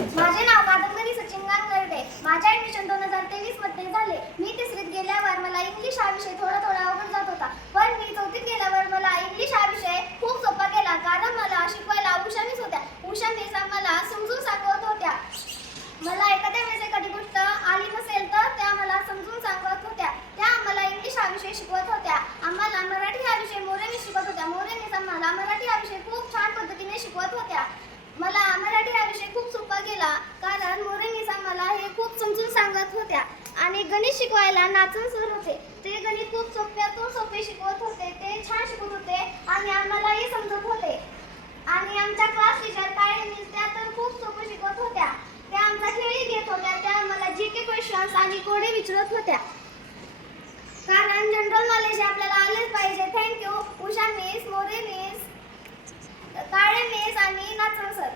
माझे नाव कादंबरी सचिन गांगर्डे. माझे ऍडमिशन 2023 मध्ये झाले. मी तिसरीत गेल्यावर मला इंग्लिश हा विषय थोडा अवघड जात होता, पण मी चौथीत गेल्यावर मला इंग्लिश हा विषय खूप सोपा गेला, कारण मला शिकवायला उषा मिस होत्या. उषा मिस आम्हाला समजून सांगत होत्या. मला एखाद्या वेळेस एखादी गोष्ट आली नसेल तर त्या मला समजून सांगत होत्या. त्या आम्हाला इंग्लिश हा विषय शिकवत होत्या. आम्हाला मराठी हा विषय मोरे मिस शिकवत होत्या. मोरे मिस आम्हाला मराठी हा विषय खूप छान पद्धतीने शिकवत होत्या. मला मराठी हा विषय खूप सोपा गेला, कारण मोरे मिस आम्हाला हे खूप समजून सांगत होत्या. आणि गणित शिकवायला नाचन सर होते. ते गणित खूप सोप्यातून सोपे शिकवत होते. ते छान शिकवत होते आणि आम्हालाही समजत होते. आणि आमच्या क्लास टीचर काळे मिस त्या तर खूप सोपे शिकवत होत्या. त्या आमचा खेळही घेत होत्या. त्या आम्हाला जीके क्वेश्चन्स आणि कोडे विचारत होत्या, कारण जनरल नॉलेज आपल्याला आलेच पाहिजे. Thank you Usha miss, More miss, Kale miss आणि नाचन सर.